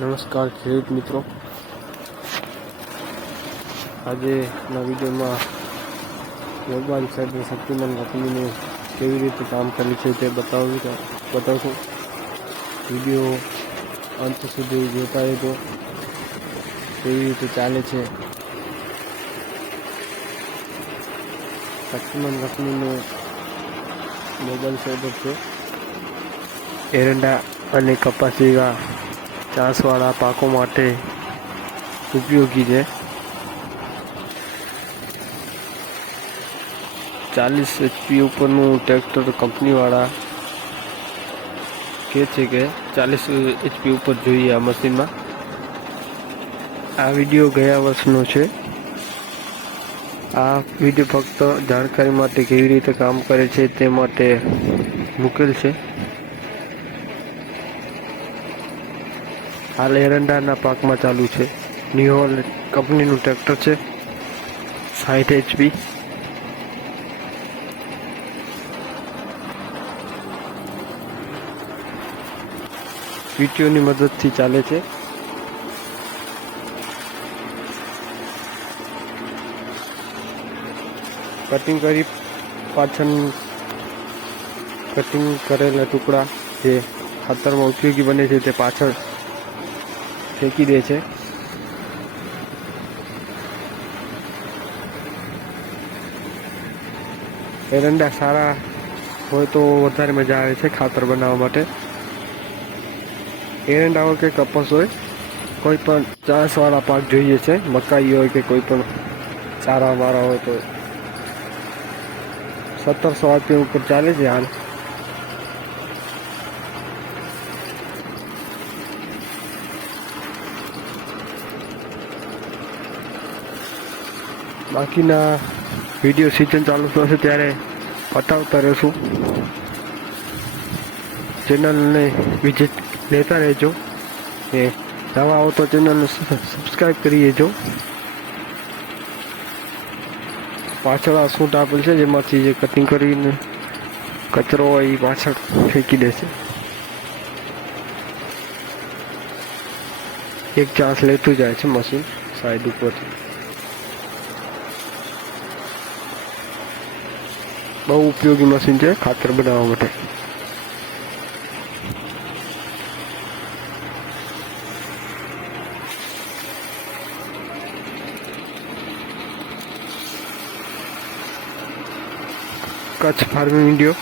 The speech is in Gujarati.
નમસ્કાર ખેડૂત મિત્રો, આજના વિડીયોમાં મોબાઈલ સાઈડ શક્તિમાન કંપનીનું કેવી રીતે કામ કરે છે તે બતાવશું. વિડીયો અંત સુધી જોતા રહેજો. કેવી રીતે ચાલે છે શક્તિમાન કંપનીનું મોબાઈલ સાઈડ છે. એરંડા અને કપાસ જેવા ચાસવાળા પાકો માટે ઉપયોગી છે. 40 HP ઉપરનું ટ્રેક્ટર કંપનીવાળા કહે છે કે 40 HP ઉપર જોઈએ આ મશીનમાં. આ વિડીયો ગયા વર્ષનો છે. આ વિડીયો ફક્ત જાણકારી માટે કેવી રીતે કામ કરે છે તે માટે મૂકેલ છે. હાલ એરંડાના પાકમાં ચાલુ છે. નિહોલ કંપનીનું ટ્રેક્ટર છે, 60 HP. વીટીઓની મદદથી ચાલે છે. કટિંગ કરી પાછળ કટિંગ કરેલા ટુકડા જે ખાતરમાં ઉપયોગી બને છે તે પાછળ ફેંકી દે છે. એરંડા સારા હોય તો વધારે મજા આવે છે ખાતર બનાવવા માટે. એરંડા હોય કે કપાસ હોય, કોઈ પણ ચાસવાળા પાક જોઈએ છે, મકાઈ હોય કે કોઈ પણ સારા મારા હોય તો 1700 RPM ઉપર ચાલે છે હાલ. બાકીના વિડીયો સિઝન ચાલુ થશે ત્યારે બતાવતા રહેશું. ચેનલને વિઝિટ લેતા રહેજો. એ નવા આવો તો ચેનલને સબસ્ક્રાઈબ કરી દેજો. પાછળ આ સૂંટ આપેલ છે જેમાંથી જે કટિંગ કરીને કચરો હોય એ પાછળ ફેંકી દેશે. એક ચાન્સ લેતું જાય છે મશીન સાઈડ ઉપરથી. બહુ ઉપયોગી મશીન છે ખાતર બનાવવા માટે. Kutch farming video